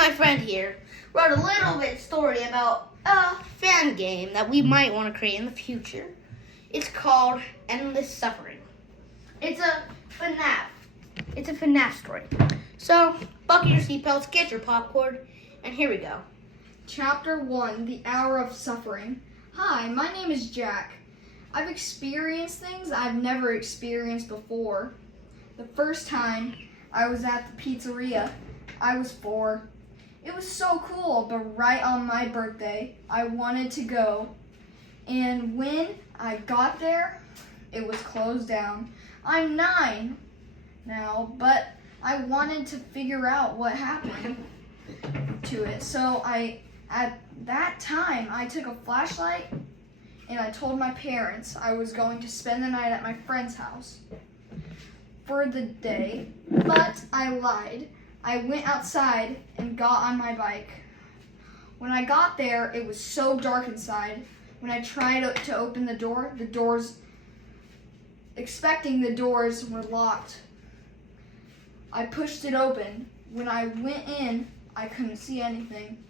my friend here wrote a little bit story about a fan game that we might want to create in the future. It's called Endless Suffering. It's a FNAF story. So, buckle your seatbelts, get your popcorn, and here we go. Chapter 1, The Hour of Suffering. Hi, my name is Jack. I've experienced things I've never experienced before. The first time I was at the pizzeria, I was 4. It was so cool, but right on my birthday, I wanted to go. And when I got there, it was closed down. I'm 9 now, but I wanted to figure out what happened to it. So at that time, I took a flashlight and I told my parents I was going to spend the night at my friend's house for the day, but I lied. I went outside and got on my bike. When I got there, it was so dark inside. When I tried to open the doors were locked. I pushed it open. When I went in, I couldn't see anything.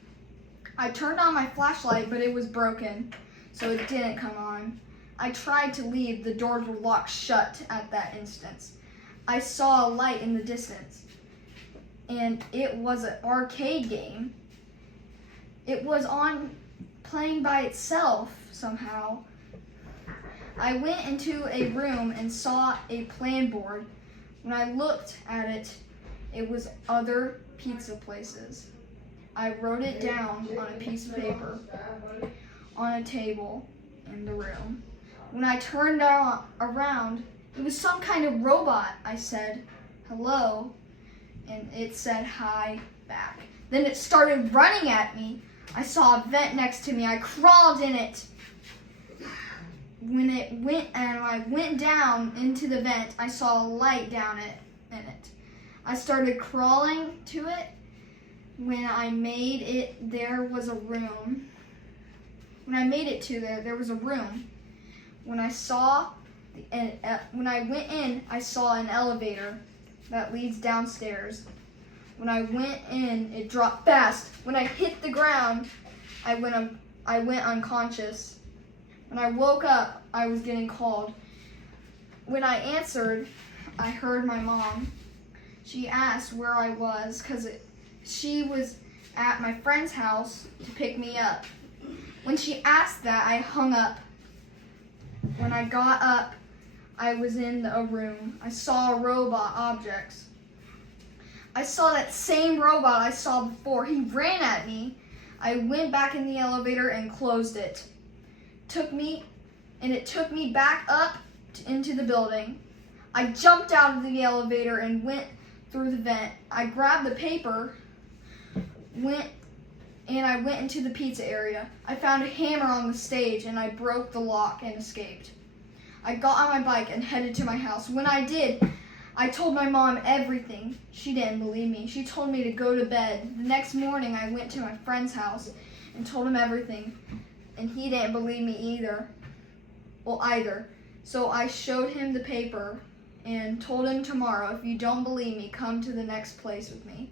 I turned on my flashlight, but it was broken, so it didn't come on. I tried to leave. The doors were locked shut at that instance. I saw a light in the distance, and it was an arcade game. It was on playing by itself somehow. I went into a room and saw a plan board. When I looked at it, it was other pizza places. I wrote it down on a piece of paper on a table in the room. When I turned around, it was some kind of robot. I said, "Hello," and it said hi back. Then it started running at me. I saw a vent next to me. I crawled in it. When I went down into the vent, I saw a light down in it. I started crawling to it. When I made it, there was a room. When I made it to there was a room. When I went in, I saw an elevator that leads downstairs. When I went in, it dropped fast. When I hit the ground, I went unconscious. When I woke up, I was getting called. When I answered, I heard my mom. She asked where I was because she was at my friend's house to pick me up. When she asked that, I hung up. When I got up, I was in a room. I saw robot objects. I saw that same robot I saw before. He ran at me. I went back in the elevator and closed it. It took me back up into the building. I jumped out of the elevator and went through the vent. I grabbed the paper, I went into the pizza area. I found a hammer on the stage and I broke the lock and escaped. I got on my bike and headed to my house. When I did, I told my mom everything. She didn't believe me. She told me to go to bed. The next morning, I went to my friend's house and told him everything, and he didn't believe me either. So I showed him the paper and told him tomorrow, if you don't believe me, come to the next place with me.